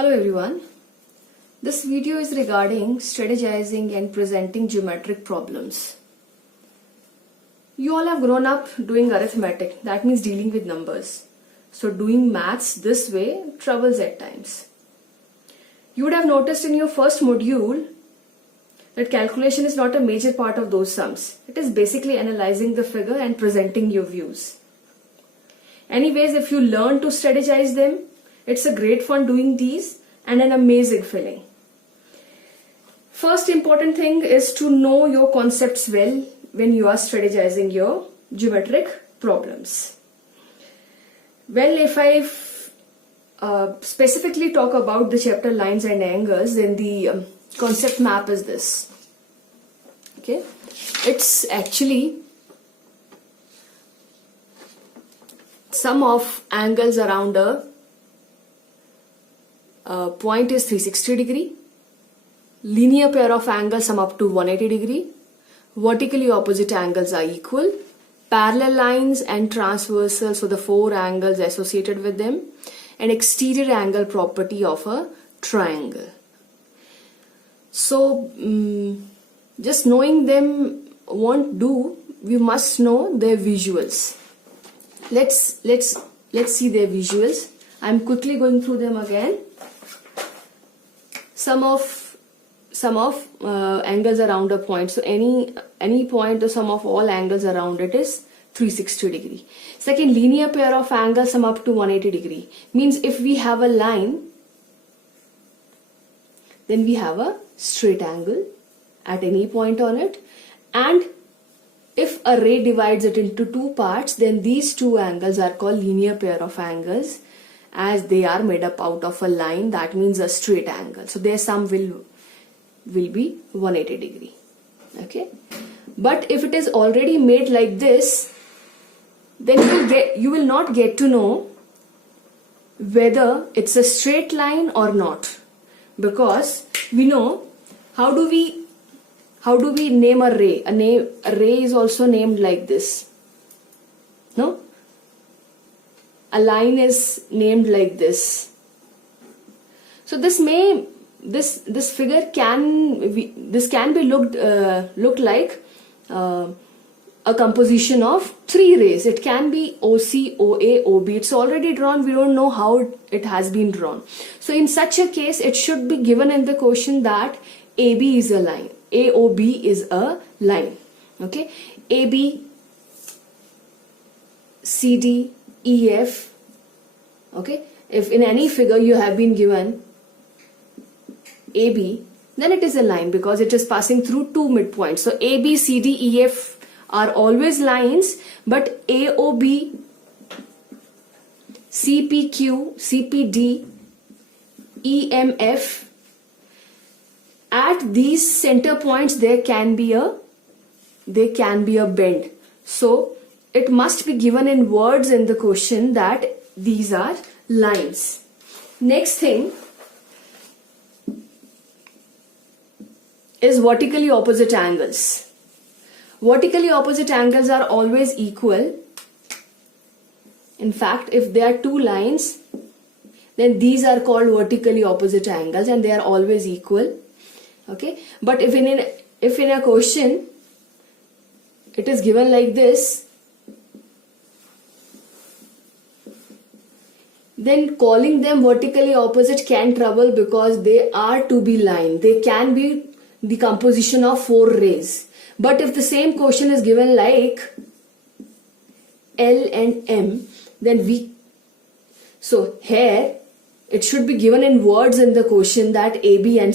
Hello everyone. This video is regarding strategizing and presenting geometric problems. You all have grown up doing arithmetic, that means dealing with numbers. So doing maths this way troubles at times. You would have noticed in your first module that calculation is not a major part of those sums. It is basically analyzing the figure and presenting your views. Anyways, if you learn to strategize them, it's a great fun doing these and an amazing feeling. First important thing is to know your concepts well when you are strategizing your geometric problems. Well, if I specifically talk about the chapter lines and angles, then the concept map is this. Okay, it's actually sum of angles around a point is 360 degree, linear pair of angles sum up to 180 degree, vertically opposite angles are equal, parallel lines and transversal, so the four angles associated with them, and exterior angle property of a triangle. So just knowing them won't do, we must know their visuals. Let's see their visuals. I'm quickly going through them again. Sum of angles around a point. So any point, the sum of all angles around it is 360 degree. Second, linear pair of angles sum up to 180 degree. Means if we have a line, then we have a straight angle at any point on it, and if a ray divides it into two parts, then these two angles are called linear pair of angles, as they are made up out of a line, that means a straight angle. So their sum will be 180 degree. Okay, but if it is already made like this, then you will not get to know whether it's a straight line or not, because we know how do we name a ray? A ray is also named like this. No? A line is named like this. So this figure can be looked like a composition of three rays. It can be OC, OA, OB. It's already drawn. We don't know how it has been drawn. So in such a case, it should be given in the question that AB is a line. AOB is a line. Okay, AB, CD, EF. Okay, if in any figure you have been given AB, then it is a line because it is passing through two midpoints. So AB, CD, EF are always lines, but AOB, CPQ, CPD, EMF, at these center points there can be a bend. So it must be given in words in the question that these are lines. Next thing is vertically opposite angles. Vertically opposite angles are always equal. In fact, if there are two lines, then these are called vertically opposite angles and they are always equal. Okay, but if in a question it is given like this, then calling them vertically opposite can trouble because they are to be line. They can be the composition of four rays. But if the same question is given like L and M, then so here it should be given in words in the question that AB and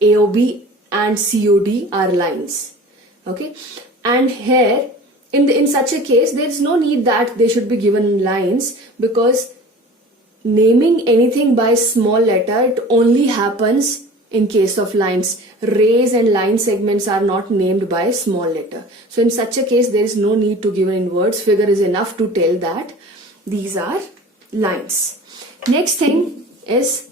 AOB and COD are lines. Okay, and here in such a case there is no need that they should be given lines, because naming anything by small letter, it only happens in case of lines. Rays and line segments are not named by small letter. So in such a case there is no need to give in words. Figure is enough to tell that these are lines. Next thing is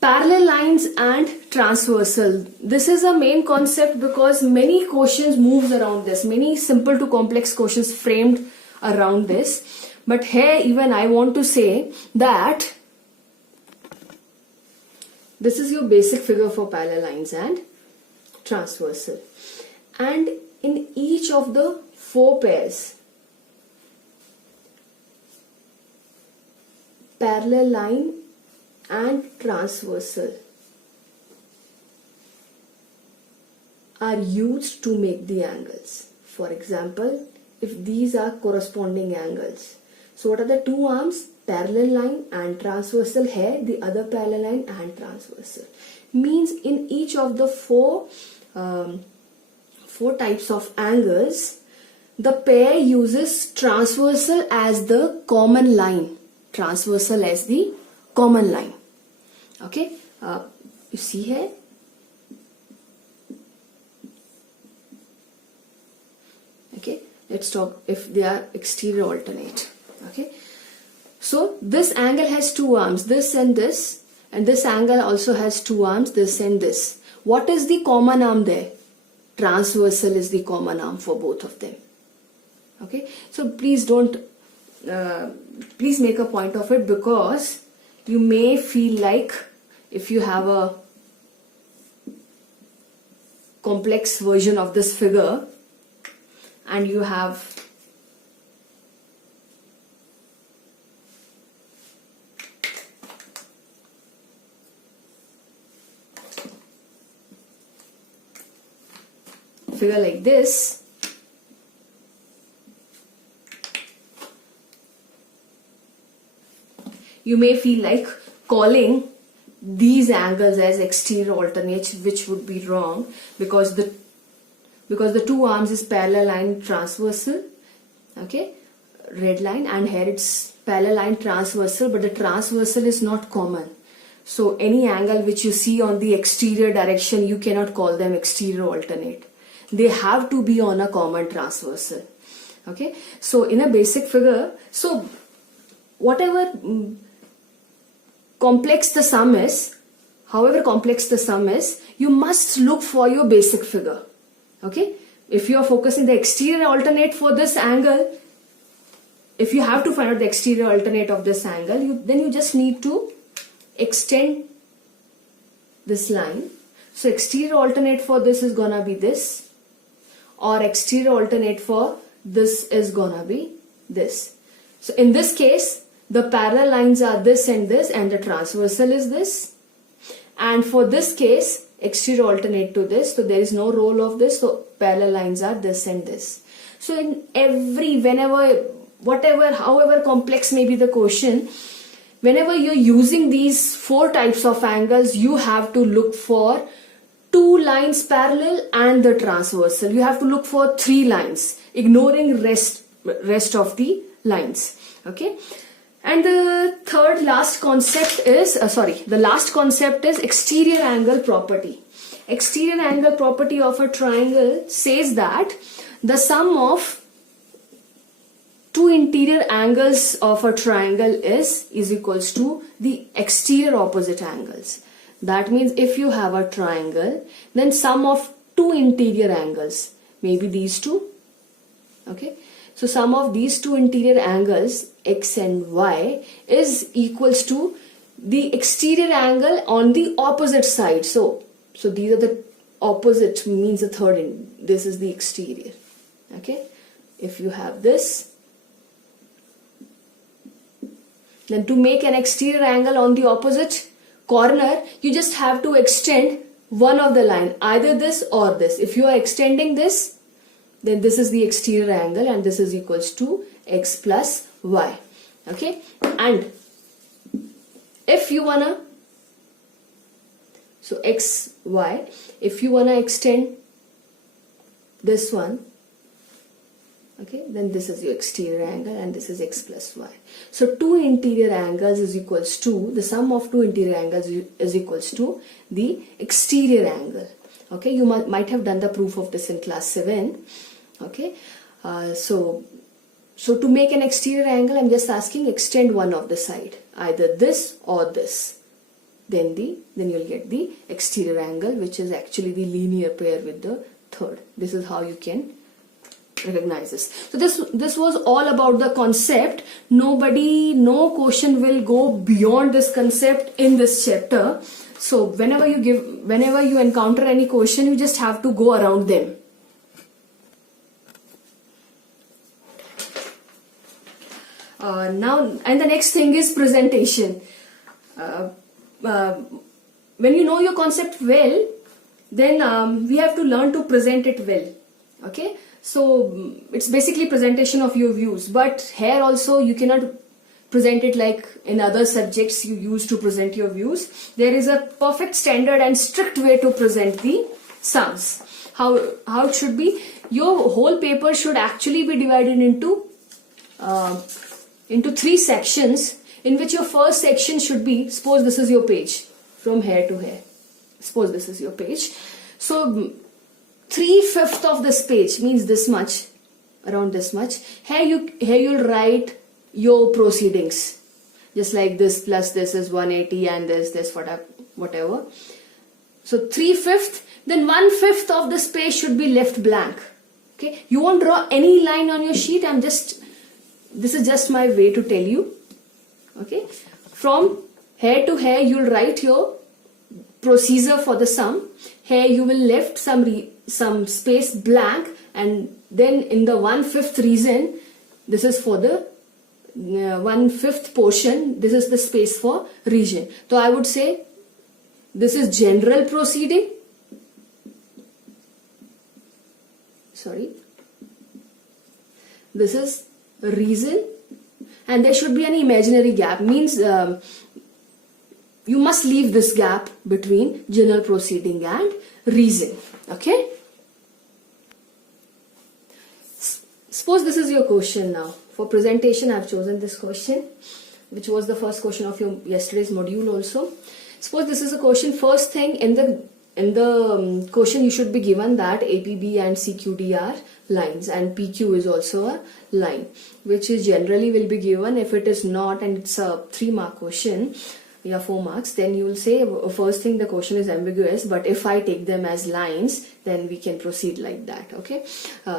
parallel lines and transversal. This is a main concept because many questions moves around this. Many simple to complex questions framed around this. But here even I want to say that this is your basic figure for parallel lines and transversal. And in each of the 4 pairs, parallel line and transversal are used to make the angles. For example, if these are corresponding angles, so what are the 2 arms? Parallel line and transversal. Here the other parallel line and transversal. Means in each of the 4 types of angles, the pair uses transversal as the common line. Transversal as the common line. Okay, you see here. Okay, let's talk if they are exterior alternate. Okay, so this angle has 2 arms, this, and this angle also has 2 arms, this and this. What is the common arm there? Transversal is the common arm for both of them. Okay, so please don't please make a point of it, because you may feel like if you have a complex version of this figure and you have figure like this, you may feel like calling these angles as exterior alternates, which would be wrong, because the 2 arms is parallel line transversal, okay, red line, and here it's parallel line transversal, but the transversal is not common. So any angle which you see on the exterior direction, you cannot call them exterior alternate. They have to be on a common transversal. Okay, so in a basic figure, so whatever complex the sum is, however complex the sum is, you must look for your basic figure. Okay, if you are focusing the exterior alternate for this angle, if you have to find out the exterior alternate of this angle, then you just need to extend this line. So exterior alternate for this is gonna be this, or exterior alternate for this is gonna be this. So in this case, the parallel lines are this, and the transversal is this. And for this case, exterior alternate to this, so there is no role of this, so parallel lines are this and this. So in every, however complex may be the question, whenever you're using these 4 types of angles, you have to look for 2 lines parallel and the transversal. You have to look for 3 lines, ignoring rest of the lines. Okay. And the last concept is exterior angle property. Exterior angle property of a triangle says that the sum of 2 interior angles of a triangle is equals to the exterior opposite angles. That means if you have a triangle, then sum of 2 interior angles, maybe these 2. Okay. So sum of these 2 interior angles, x and y, is equals to the exterior angle on the opposite side. So these are the opposite, means the third end. This is the exterior. Okay. If you have this, then to make an exterior angle on the opposite corner, you just have to extend one of the line, either this or this. If you are extending this, then this is the exterior angle, and this is equals to x plus y. Okay, and if you wanna, so x, y, if you wanna extend this one, okay, then this is your exterior angle, and this is x plus y. So 2 interior angles is equals to, the sum of 2 interior angles is equals to the exterior angle. Okay, you might have done the proof of this in class 7. Okay, so to make an exterior angle, I'm just asking extend one of the side, either this or this. Then you'll get the exterior angle, which is actually the linear pair with the third. This is how you can recognizes. So this was all about the concept. No question will go beyond this concept in this chapter. So whenever you encounter any question, you just have to go around them. Now, and the next thing is presentation. When you know your concept well, then we have to learn to present it well. Okay, so it's basically presentation of your views, but here also you cannot present it like in other subjects you use to present your views. There is a perfect standard and strict way to present the sums. How it should be? Your whole paper should actually be divided into 3 sections, in which your first section should be, suppose this is your page from here to here. Suppose this is your page. So 3/5 of this page means this much, around this much. Here you'll write your proceedings, just like this plus this is 180 and this whatever. So 3/5, then 1/5 of this page should be left blank. Okay, you won't draw any line on your sheet. This is just my way to tell you. Okay, from here to here you'll write your procedure for the sum. Here you will left some space blank, and then in the 1/5 reason, this is for the 1/5 portion, this is the space for region. So I would say this is general proceeding. Sorry. This is reason, and there should be an imaginary gap. Means you must leave this gap between general proceeding and reason. Okay. Suppose this is your question now. For presentation, I have chosen this question, which was the first question of your yesterday's module also. Suppose this is a question. First thing in the question you should be given that APB and CQD are lines and PQ is also a line, which is generally will be given. If it is not and it's a 3-mark question, 4 marks, then you will say first thing the question is ambiguous, but if I take them as lines, then we can proceed like that. Okay,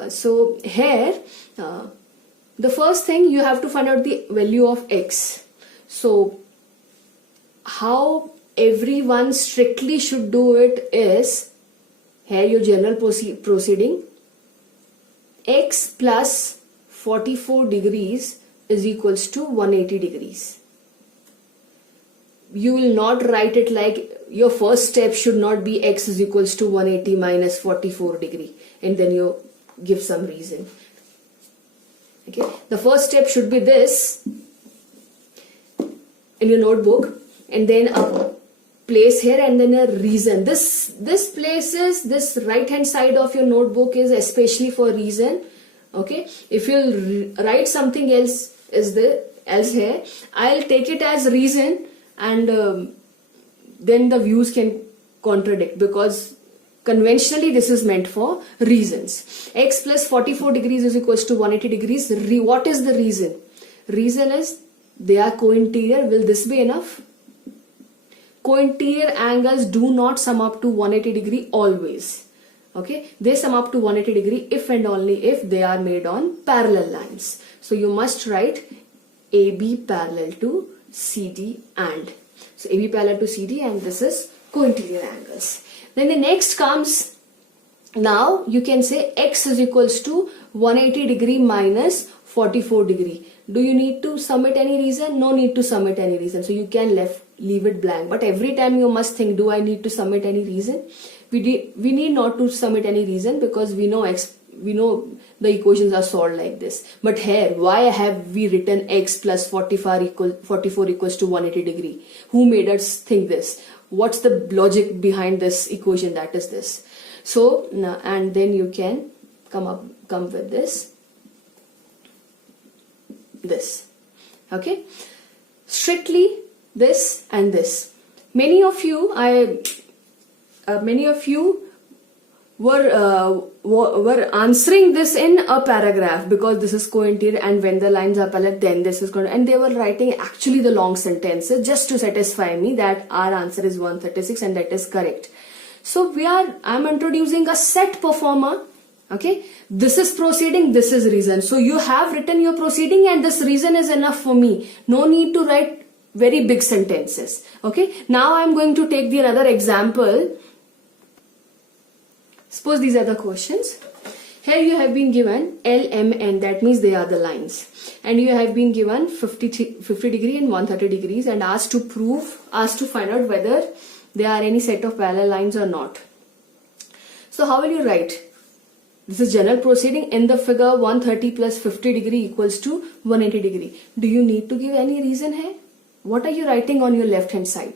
so here the first thing you have to find out the value of x. So how everyone strictly should do it is, here your general proceeding, x plus 44 degrees is equals to 180 degrees. You will not write it like, your first step should not be x is equals to 180 minus 44 degree and then you give some reason. Okay, the first step should be this in your notebook, and then a place here and then a reason. This places, this right hand side of your notebook is especially for reason. Okay, if you write something else else here, I'll take it as reason, and then the views can contradict, because conventionally this is meant for reasons. X plus 44 degrees is equals to 180 degrees. What is the reason? Reason is they are co-interior. Will this be enough? Co-interior angles do not sum up to 180 degree always. Okay, they sum up to 180 degree if and only if they are made on parallel lines. So you must write AB parallel to CD and. So AB parallel to CD, and this is co-interior angles. Then the next comes, now you can say x is equals to 180 degree minus 44 degree. Do you need to submit any reason? No need to submit any reason. So you can leave it blank. But every time you must think, do I need to submit any reason? We need not to submit any reason, because we know the equations are solved like this. But here, why have we written x plus 44 equals to 180 degree? Who made us think this? What's the logic behind this equation? That is this. So, and then you can come with this. Okay, strictly this and this. Many of you were answering this in a paragraph, because this is co-interior and when the lines are parallel then this is going, and they were writing actually the long sentences just to satisfy me that our answer is 136 and that is correct. So I'm introducing a set performer. Okay, this is proceeding, this is reason. So you have written your proceeding and this reason is enough for me. No need to write very big sentences. Okay, now I'm going to take the another example. Suppose these are the questions. Here you have been given L, M, N, that means they are the lines. And you have been given 50 degree and 130 degrees and asked to find out whether there are any set of parallel lines or not. So how will you write? This is general proceeding. In the figure, 130 plus 50 degree equals to 180 degree. Do you need to give any reason here? What are you writing on your left hand side?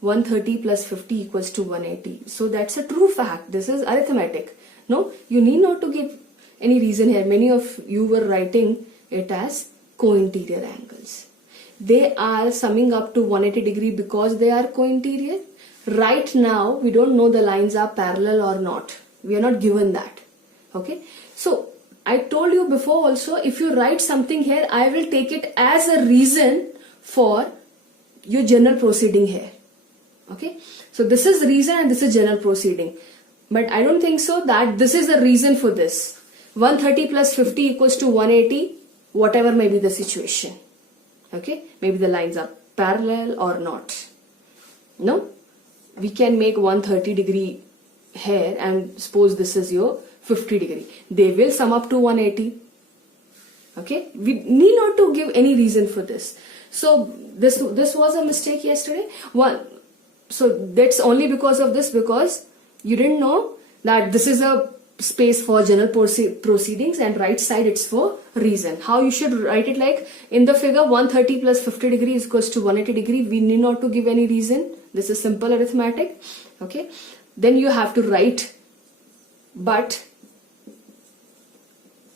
130 plus 50 equals to 180. So that's a true fact. This is arithmetic. No, you need not to give any reason here. Many of you were writing it as co-interior angles. They are summing up to 180 degree because they are co-interior. Right now, we don't know the lines are parallel or not. We are not given that. Okay. So, I told you before also, if you write something here, I will take it as a reason for your general proceeding here. Okay. So, this is reason and this is general proceeding. But I don't think so that this is the reason for this. 130 plus 50 equals to 180, whatever may be the situation. Okay, maybe the lines are parallel or not. No, we can make 130 degree here and suppose this is your 50 degree. They will sum up to 180. Okay, we need not to give any reason for this. So this was a mistake yesterday. So that's only because of this, because you didn't know that this is a space for general proceedings and right side it's for reason. How you should write it, like in the figure 130 plus 50 degree is equals to 180 degree. We need not to give any reason. This is simple arithmetic. Okay. Then you have to write, but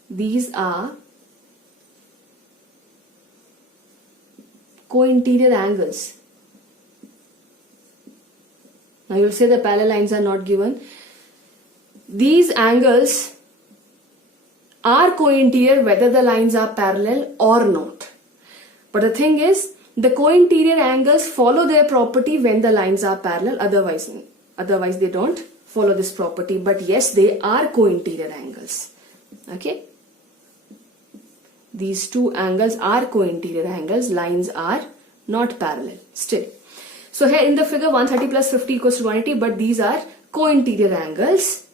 these are co-interior angles. Now you will say the parallel lines are not given. These angles are co-interior whether the lines are parallel or not. But the thing is, the co-interior angles follow their property when the lines are parallel, otherwise they don't follow this property. But yes, they are co-interior angles. Okay. These two angles are co-interior angles, lines are not parallel still. So here in the figure 130 plus 50 equals to 180, but these are co-interior angles.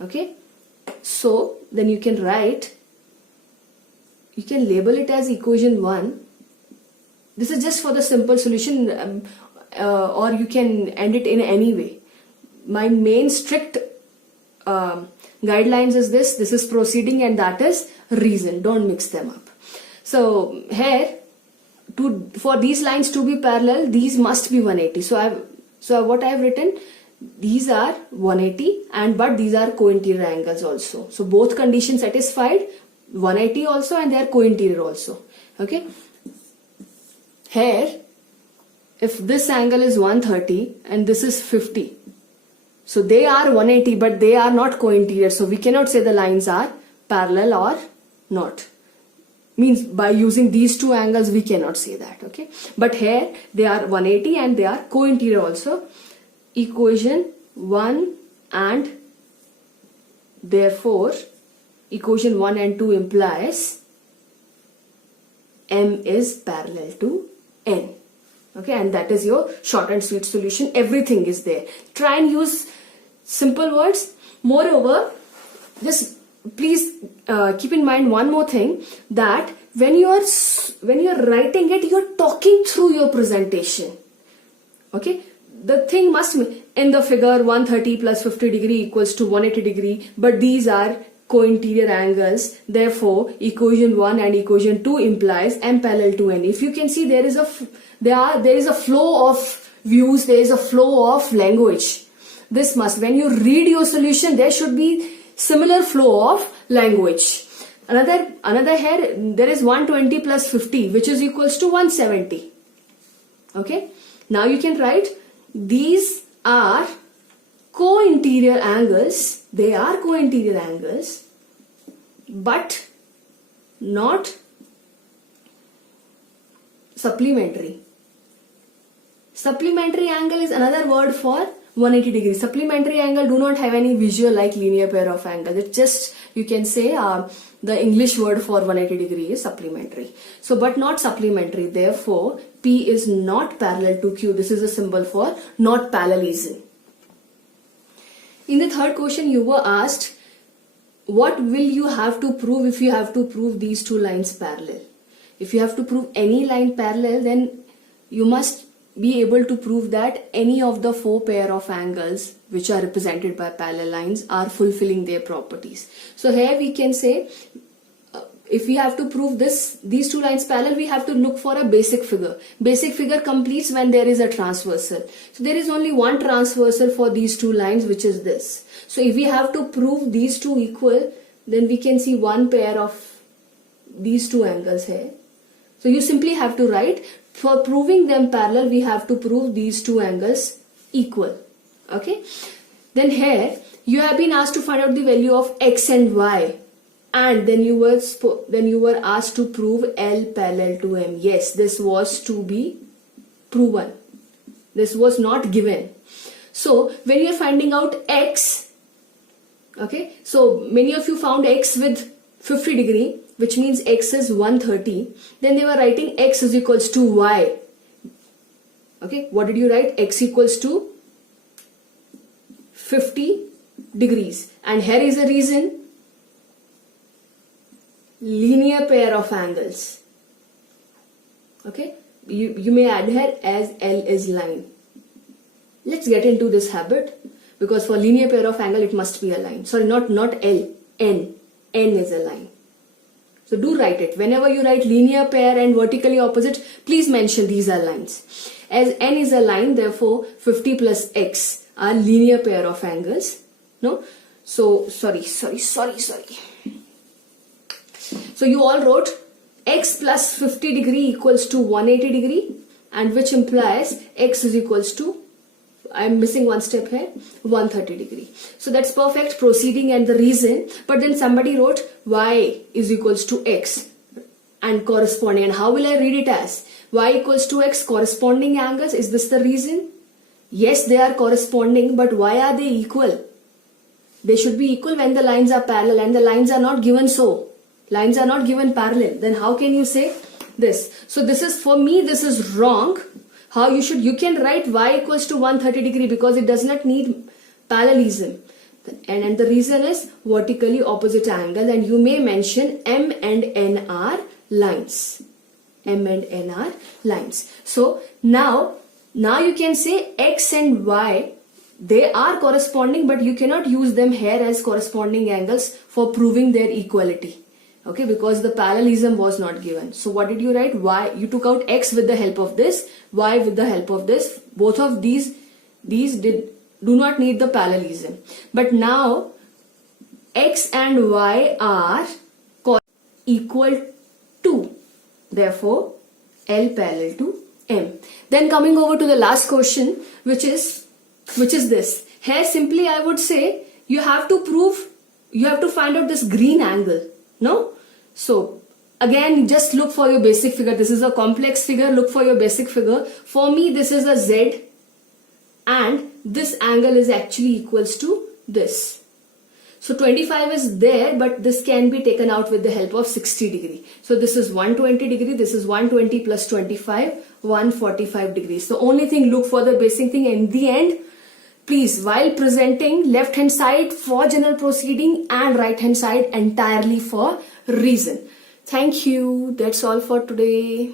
Okay. So then you can write, you can label it as equation 1. This is just for the simple solution, or you can end it in any way. My main strict guidelines is this is proceeding and that is reason. Don't mix them up. So here, for these lines to be parallel, these must be 180. So what I have written, these are 180 but these are co-interior angles also. So both conditions satisfied, 180 also and they are co-interior also. Okay. Here, if this angle is 130 and this is 50, so they are 180 but they are not co-interior. So we cannot say the lines are parallel or not. Means by using these two angles we cannot say that. Okay. But here they are 180 and they are co-interior also. Equation 1 and therefore equation 1 and 2 implies M is parallel to N. Okay, and that is your short and sweet solution. Everything is there. Try and use simple words. Moreover, just please keep in mind one more thing, that when you are writing it, you are talking through your presentation. Okay. The thing must be in the figure 130 plus 50 degree equals to 180 degree, but these are co-interior angles. Therefore, equation 1 and equation 2 implies M parallel to N. If you can see, there is a flow of views, there is a flow of language. This must, when you read your solution, there should be similar flow of language. Another here, there is 120 plus 50, which is equals to 170. Okay. Now you can write, these are co-interior angles. They are co-interior angles, but not supplementary. Supplementary angle is another word for 180 degrees. Supplementary angle do not have any visual like linear pair of angles. It's just, you can say the English word for 180 degree is supplementary. So, but not supplementary. Therefore, P is not parallel to Q. This is a symbol for not parallelism. In the third question, you were asked, what will you have to prove if you have to prove these two lines parallel? If you have to prove any line parallel, then you must be able to prove that any of the four pair of angles which are represented by parallel lines are fulfilling their properties. So here we can say, if we have to prove these two lines parallel, we have to look for a basic figure. Basic figure completes when there is a transversal. So there is only one transversal for these two lines, which is this. So if we have to prove these two equal, then we can see one pair of these two angles here. So you simply have to write, for proving them parallel, we have to prove these two angles equal. Okay. Then here you have been asked to find out the value of x and y, and then you were asked to prove L parallel to M. Yes, this was to be proven. This was not given. So when you are finding out x, okay, so many of you found x with 50 degree, which means x is 130. Then they were writing x is equals to y. Okay, what did you write? X equals to 50 degrees. And here is a reason. Linear pair of angles. Okay, you may add here as L is line. Let's get into this habit, because for linear pair of angle it must be a line. Sorry, not L, N. N is a line. So do write it. Whenever you write linear pair and vertically opposite, please mention these are lines. As N is a line, therefore 50 plus X are linear pair of angles. No? So, sorry. So you all wrote x plus 50 degree equals to 180 degree, and which implies x is equals to, I am missing one step here, 130 degree. So that's perfect, proceeding and the reason. But then somebody wrote y is equals to x and corresponding. And how will I read it as? Y equals to x, corresponding angles. Is this the reason? Yes, they are corresponding, but why are they equal? They should be equal when the lines are parallel, and the lines are not given so. Lines are not given parallel. Then how can you say this? So this is, for me, this is wrong. How you can write y equals to 130 degree because it does not need parallelism. And the reason is vertically opposite angle, and you may mention M and N are lines. M and N are lines. So now you can say x and y, they are corresponding, but you cannot use them here as corresponding angles for proving their equality. Okay, because the parallelism was not given. So what did you write? Y, you took out x with the help of this, y with the help of this. Both of these do not need the parallelism. But now x and y are equal to, therefore L parallel to M. Then coming over to the last question, which is this. Here simply I would say you have to find out this green angle. No? So again, just look for your basic figure. This is a complex figure. Look for your basic figure. For me, this is a Z, and this angle is actually equals to this. So 25 is there, but this can be taken out with the help of 60 degree. So this is 120 degree. This is 120 plus 25, 145 degrees. The only thing, look for the basic thing. In the end, please, while presenting, left hand side for general proceeding and right hand side entirely for reason. Thank you. That's all for today.